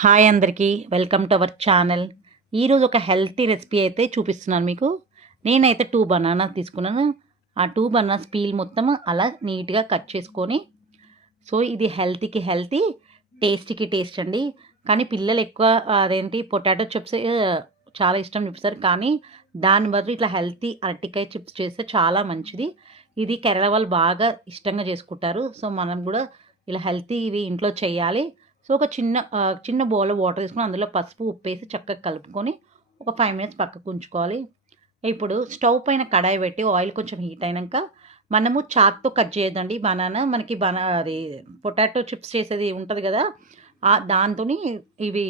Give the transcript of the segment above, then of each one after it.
Hi అందరికీ welcome to our channel. ఈరోజు ఒక హెల్తీ రెసిపీ అయితే చూపిస్తున్నాను మీకు. నేనైతే 2 బనానా తీసుకున్నాను. ఆ 2 బనానాస్ పీల్ మొత్తం అలా నీట్‌గా కట్ చేసుకొని, సో ఇది హెల్తీకి హెల్తీ, టేస్టీకి టేస్ట్ అండి. కానీ పిల్లలు ఎక్కువ పొటాటో చిప్స్ చాలా ఇష్టం చూపిస్తారు. కానీ దాని బదులు ఇట్లా హెల్తీ అరటికాయ చిప్స్ చేస్తే చాలా మంచిది. ఇది కేరళ వాళ్ళు బాగా ఇష్టంగా చేసుకుంటారు. సో మనం కూడా ఇలా హెల్తీ ఇవి ఇంట్లో చేయాలి. సో ఒక చిన్న బౌల్‌లో వాటర్ తీసుకొని అందులో పసుపు, ఉప్పేసి చక్కగా కలుపుకొని ఒక 5 మినిట్స్ పక్కకు ఉంచుకోవాలి. ఇప్పుడు స్టవ్ పైన కడాయి పెట్టి ఆయిల్ కొంచెం హీట్ అయినంక మనము చాక్‌తో కట్ చేయొద్దండి బనానా. మనకి అది పొటాటో చిప్స్ చేసేది ఉంటది గదా! దాంతోని ఇవి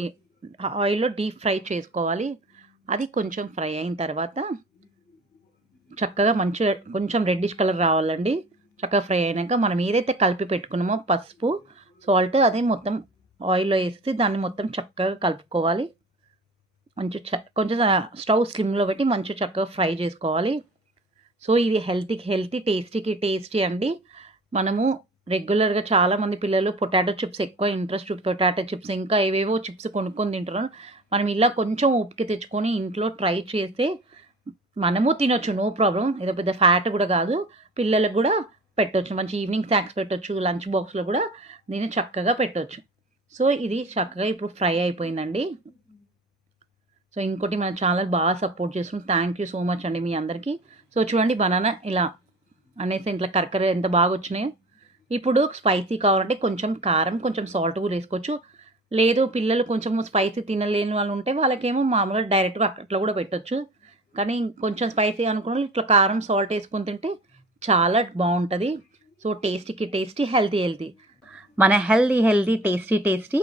ఆయిల్‌లో డీప్ ఫ్రై చేసుకోవాలి. అది కొంచెం ఫ్రై అయిన తర్వాత చక్కగా మంచిగా కొంచెం రెడ్డిష్ కలర్ రావాలండి. చక్కగా ఫ్రై అయినాక మనం ఏదైతే కలిపి పెట్టుకున్నామో పసుపు, సాల్ట్ అది మొత్తం ఆయిల్‌లో ఏసేసి దాన్ని మొత్తం చక్కగా కలుపుకోవాలి. కొంచెం స్టవ్ స్లిమ్‌లో పెట్టి మంచిగా చక్కగా ఫ్రై చేసుకోవాలి. సో ఇది హెల్తీకి హెల్తీ, టేస్టీకి టేస్టీ అండి. మనము రెగ్యులర్‌గా చాలామంది పిల్లలు పొటాటో చిప్స్ ఎక్కువ ఇంట్రెస్ట్ పొటాటో చిప్స్ ఇంకా ఏవేవో చిప్స్ కొనుక్కొని తింటున్నారు. మనం ఇలా కొంచెం ఓపిక తెచ్చుకొని ఇంట్లో ట్రై చేస్తే మనము తినొచ్చు, నో ప్రాబ్లమ్. ఏదో పెద్ద ఫ్యాట్ కూడా కాదు. పిల్లలకు కూడా పెట్టొచ్చు. మంచి ఈవినింగ్ స్నాక్స్ పెట్టొచ్చు. లంచ్ బాక్స్‌లో కూడా దీన్ని చక్కగా పెట్టొచ్చు. సో ఇది చక్కగా ఇప్పుడు ఫ్రై అయిపోయిందండి. సో ఇంకోటి మన ఛానల్ బాగా సపోర్ట్ చేస్తుంది. థ్యాంక్ యూ సో మచ్ అండి మీ అందరికీ. సో చూడండి బనానా ఇలా అనేసి ఇట్లా కరకర ఎంత బాగా వచ్చినాయో. ఇప్పుడు స్పైసీ కావాలంటే కొంచెం కారం, కొంచెం సాల్ట్ కూడా వేసుకోవచ్చు. లేదు పిల్లలు కొంచెం స్పైసీ తినలేని వాళ్ళు ఉంటే వాళ్ళకేమో మామూలుగా డైరెక్ట్‌గా అట్లా కూడా పెట్టొచ్చు. కానీ కొంచెం స్పైసీ అనుకున్నోళ్ళు ఇట్లా కారం, సాల్ట్ వేసుకొని తింటే చాలా బావుంటది. సో టేస్టీకి టేస్టీ, హెల్తీ హెల్తీ. మన హెల్తీ టేస్టీ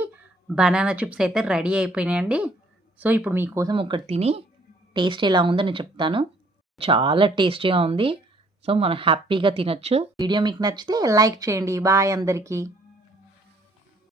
బనానా చిప్స్ అయితే రెడీ అయిపోయినాయండి. సో ఇప్పుడు మీకోసం ఒకటి తిని టేస్ట్ ఎలా ఉందో నేను చెప్తాను. చాలా టేస్టీగా ఉంది. సో మనం హ్యాపీగా తినొచ్చు. వీడియో మీకు నచ్చితే లైక్ చేయండి. బాయ్ అందరికీ.